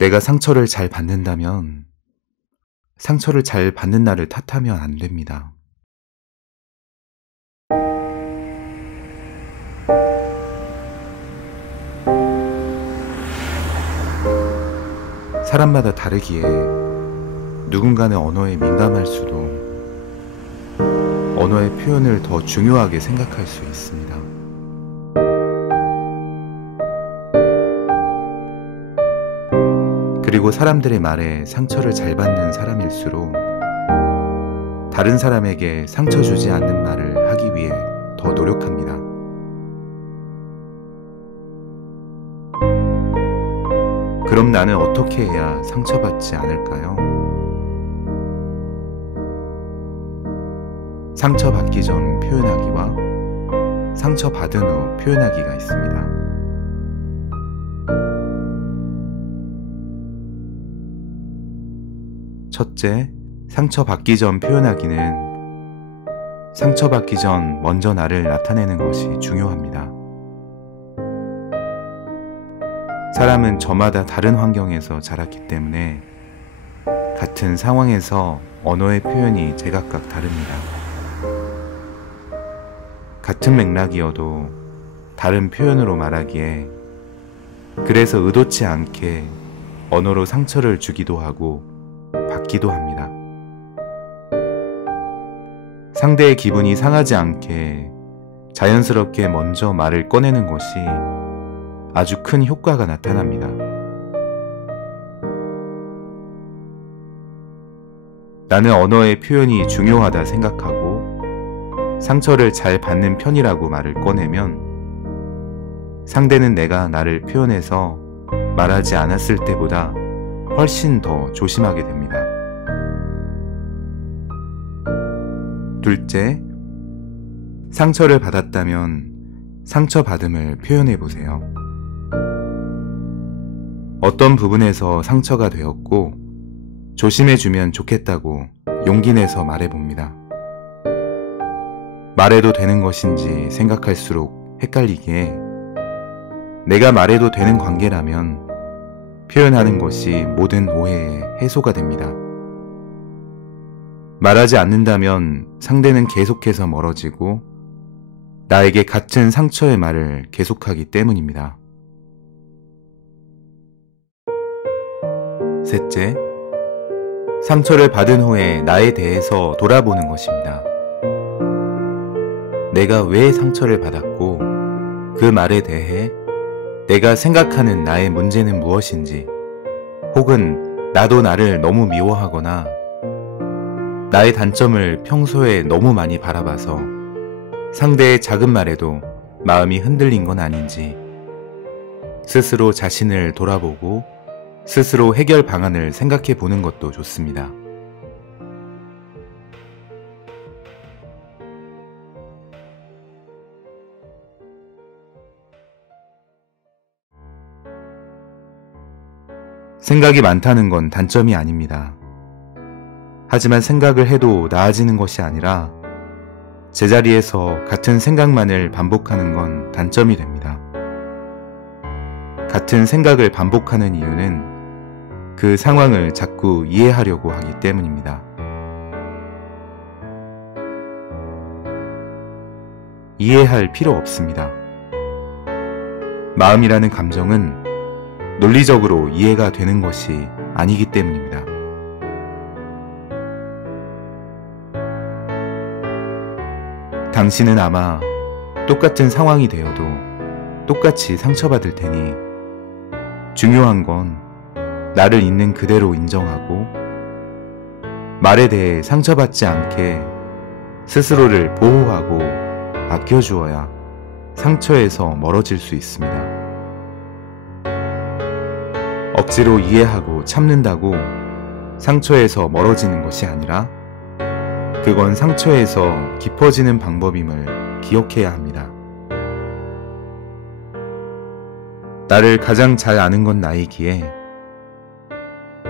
내가 상처를 잘 받는다면 상처를 잘 받는 나를 탓하면 안 됩니다. 사람마다 다르기에 누군가는 언어에 민감할 수도 언어의 표현을 더 중요하게 생각할 수 있습니다. 그리고 사람들의 말에 상처를 잘 받는 사람일수록 다른 사람에게 상처 주지 않는 말을 하기 위해 더 노력합니다. 그럼 나는 어떻게 해야 상처받지 않을까요? 상처받기 전 표현하기와 상처받은 후 표현하기가 있습니다. 첫째, 상처받기 전 표현하기는 상처받기 전 먼저 나를 나타내는 것이 중요합니다. 사람은 저마다 다른 환경에서 자랐기 때문에 같은 상황에서 언어의 표현이 제각각 다릅니다. 같은 맥락이어도 다른 표현으로 말하기에 그래서 의도치 않게 언어로 상처를 주기도 하고 받기도 합니다. 상대의 기분이 상하지 않게 자연스럽게 먼저 말을 꺼내는 것이 아주 큰 효과가 나타납니다. 나는 언어의 표현이 중요하다 생각하고 상처를 잘 받는 편이라고 말을 꺼내면 상대는 내가 나를 표현해서 말하지 않았을 때보다 훨씬 더 조심하게 됩니다. 둘째, 상처를 받았다면 상처받음을 표현해 보세요. 어떤 부분에서 상처가 되었고 조심해주면 좋겠다고 용기 내서 말해봅니다. 말해도 되는 것인지 생각할수록 헷갈리기에 내가 말해도 되는 관계라면 표현하는 것이 모든 오해의 해소가 됩니다. 말하지 않는다면 상대는 계속해서 멀어지고 나에게 같은 상처의 말을 계속하기 때문입니다. 셋째, 상처를 받은 후에 나에 대해서 돌아보는 것입니다. 내가 왜 상처를 받았고 그 말에 대해 내가 생각하는 나의 문제는 무엇인지, 혹은 나도 나를 너무 미워하거나 나의 단점을 평소에 너무 많이 바라봐서 상대의 작은 말에도 마음이 흔들린 건 아닌지 스스로 자신을 돌아보고 스스로 해결 방안을 생각해 보는 것도 좋습니다. 생각이 많다는 건 단점이 아닙니다. 하지만 생각을 해도 나아지는 것이 아니라 제자리에서 같은 생각만을 반복하는 건 단점이 됩니다. 같은 생각을 반복하는 이유는 그 상황을 자꾸 이해하려고 하기 때문입니다. 이해할 필요 없습니다. 마음이라는 감정은 논리적으로 이해가 되는 것이 아니기 때문입니다. 당신은 아마 똑같은 상황이 되어도 똑같이 상처받을 테니 중요한 건 나를 있는 그대로 인정하고 말에 대해 상처받지 않게 스스로를 보호하고 아껴주어야 상처에서 멀어질 수 있습니다. 억지로 이해하고 참는다고 상처에서 멀어지는 것이 아니라 그건 상처에서 깊어지는 방법임을 기억해야 합니다. 나를 가장 잘 아는 건 나이기에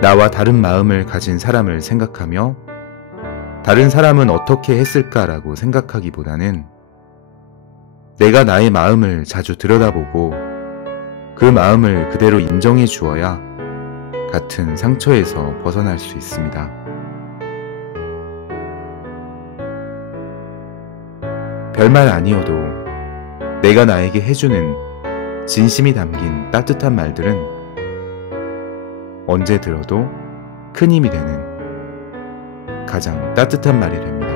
나와 다른 마음을 가진 사람을 생각하며 다른 사람은 어떻게 했을까라고 생각하기보다는 내가 나의 마음을 자주 들여다보고 그 마음을 그대로 인정해 주어야 같은 상처에서 벗어날 수 있습니다. 별말 아니어도 내가 나에게 해주는 진심이 담긴 따뜻한 말들은 언제 들어도 큰 힘이 되는 가장 따뜻한 말이 됩니다.